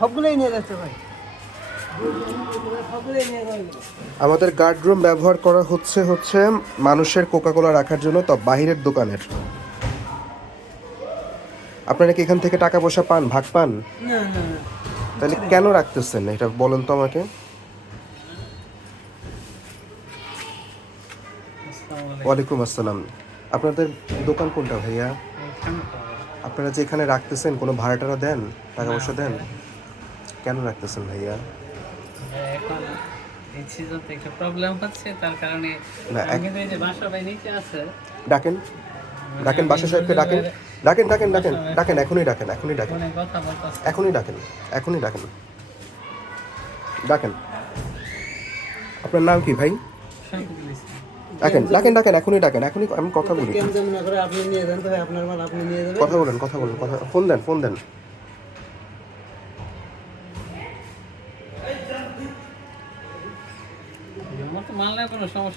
সবগুলোই নিয়ে যাচ্ছে ভাই। আমাদের গার্ড রুম ব্যবহার করা হচ্ছে হচ্ছে মানুষের কোকাকোলা রাখার জন্য তো বাহিরের দোকানের। আপনারা কি এখান থেকে টাকা পয়সা পান ভাগ পান? তাহলে কেন রাখতেছেন? এটা বলেন তো আমাকে। ওয়ালাইকুম আসসালাম। আপনাদের দোকান কোনটা ভাইয়া? আপনারা যে এখানে রাখতেছেন কোনো ভাড়া টাড়া দেন? টাকা পয়সা দেন? কেন রাখতেছেন ভাইয়া? এখন এই সিজনতে একটু প্রবলেম হচ্ছে তার কারণে আমি এক- এই যে বাসা ভাই নিচে আছে। ডাকেন ডাকেন বাসা সাহেবকে ডাকেন। ডাকেন ডাকেন ডাকেন ডাকেন এখনই ডাকেন এখনই ডাকেন। এখনই ডাকেন এখনই ডাকেন। ডাকেন। আপনার নাম কি ভাই? ডাকেন ডাকেন ডাকেন এখনই ডাকেন এখনই আমি কথা বলি। কেন যেমন না করে আপনি নিয়ে যান আপনার আপনি নিয়ে কথা বলেন কথা বলেন কথা ফোন দেন ফোন দেন।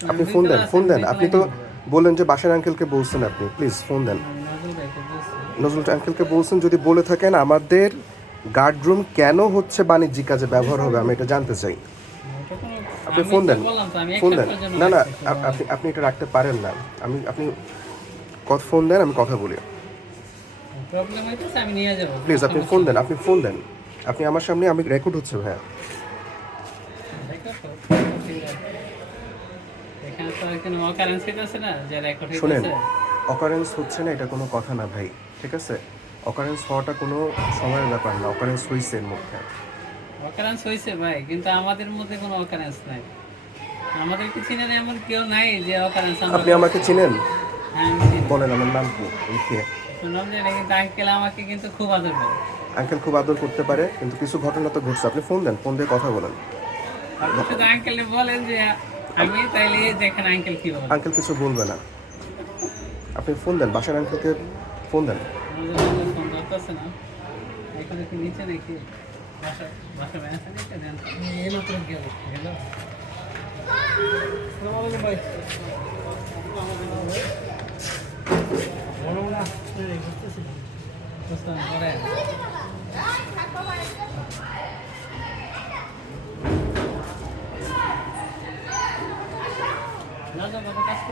আপনি ফোন দেন ফোন দেন। আপনি তো। বললেন যে বাসার আঙ্কেলকে বলছেন আপনি। প্লিজ ফোন দেন। নজরুল। আঙ্কেলকে বলছেন যদি বলে থাকেন আমাদের গার্ডরুম কেন হচ্ছে বাণিজ্যিক কাজে ব্যবহার হবে? আমি এটা জানতে চাই। আপনি ফোন দেন। ফোন দেন। না না আপনি আপনি এটা রাখতে পারেন না। আমি আপনি কত ফোন দেন আমি কথা বলি। প্রবলেম হইতেছে আমি নিয়ে যাব। প্লিজ আপনি ফোন দেন আপনি ফোন দেন। আপনি আমার সামনে আমি রেকর্ড হচ্ছে ভাইয়া। শোনেন অকারেন্স হচ্ছে না এটা কোনো কথা না ভাই ঠিক আছে? অকারেন্স হওয়াটা কোনো সময়ের ব্যাপার না অকারেন্স হয়েছে এর মধ্যে। অকারেন্স হয়েছে ভাই কিন্তু আমাদের মধ্যে কোনো অকারেন্স নাই। আমাদেরকে চিনেন এমন কেউ নাই যে অকারেন্স আপনি আমাকে চিনেন? হ্যাঁ বলেন আমার নাম কি? শুনলাম কিন্তু আঙ্কেল আমাকে কিন্তু খুব আদর করে। আঙ্কেল খুব আদর করতে পারে কিন্তু কিছু ঘটনা তো ঘটছে। আপনি ফোন দেন ফোন দিয়ে কথা বলেন। আঙ্কেলে বলেন যে আমি তাইলে দেখেন আঙ্কেল কি বলে? আঙ্কেল কিছু বলবে না। আপনি ফোন দেন বাসার আঙ্কেলকে ফোন দেন। ফোন ধরতেছে না। এখন কি নিচে নাকি? বাসা বাসা ম্যানেজ নিচে দেন এলো তো গেল গেল আসসালামু আলাইকুম ভাই। বড় না এই বুঝতাম পরে।